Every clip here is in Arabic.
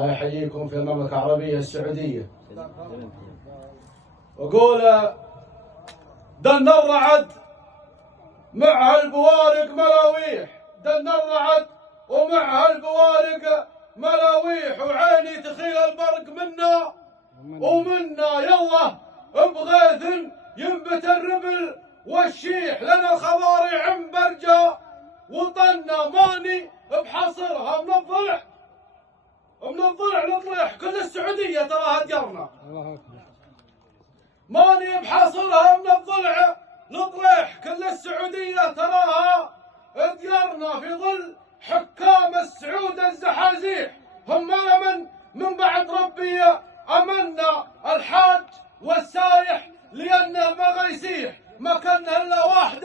الله يحييكم في المملكة العربية السعودية. وأقول دنا الرعد معها البوارق ملاويح، دنا الرعد ومعها البوارق ملاويح، وعيني تخيل البرق منا ومنا، يلا بغيث ينبت الربل والشيح، لنا الخضاري عم برجا وطنا، ماني بحصرها من الضلع للضلح، كل السعودية تراها ديارنا، ماني بحصرها من الضلع للضلح، كل السعودية تراها ديارنا، في ظل حكام السعود الزحازيح، هم من بعد ربي أمنا، الحاج والسايح لأنه ما غيسيح، ما كان إلا واحد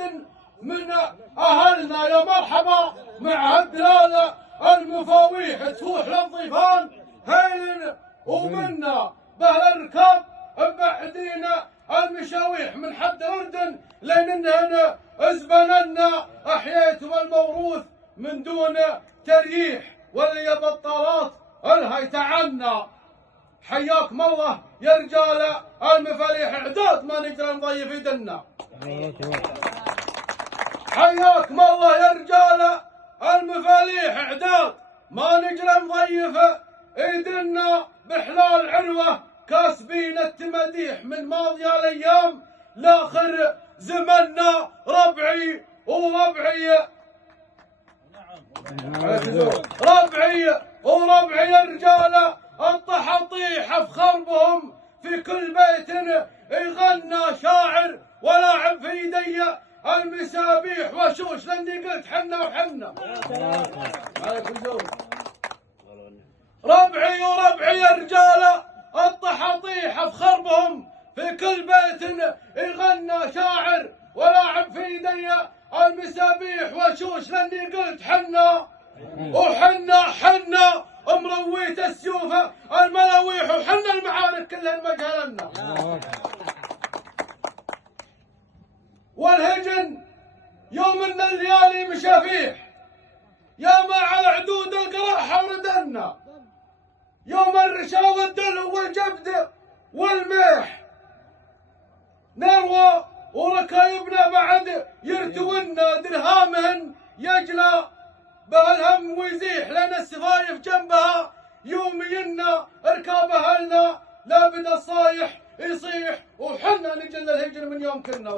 من أهلنا، يا مرحبا مع الدلالة المفاويح، تفوح للضيفان هيل ومنا، بهالركاب بعدينا المشاويح، من حد الأردن لين هنا زبننا، أحييتم الموروث من دون ترييح، واللي بطارات الهيت عنا، حياكم الله يا رجال المفاليح، اعداد ما نقدر نضيف يدنا، حياكم الله يا رجال المفاليح، اعداد ما نقدر نضيف ايدنا، بحلال عروه كاسبين التماديح، من ماضي الايام لاخر زمننا، ربعي وربعي يا رجال الطحاطيح، افخر بهم في كل بيت يغنى شاعر، ولاعب في يدي المسابيح وشوش، لاني قلت حنا وحنا ربعي يا رجال الطحاطيح، افخر بهم في كل بيت يغنى شاعر، ولاعب في يدي المسابيح وشوش، لاني قلت حنا وحنا مرويت السيوف الملاويح، وحنا المعارك كلها مجهلنا، والهجن يوم من الليالي مشافيح، يا ما على عدود القراحة وردنا، يوم الرشا والدلو والجبد والميح، نروى وركايبنا بعد يرتونا، درهامهن يجلى بهالهم ويزيح، لنا السفايف جنبها يومينا، اركاب اهلنا لابد الصايح يصيح، وحنا نجل الهجر من يوم كنا.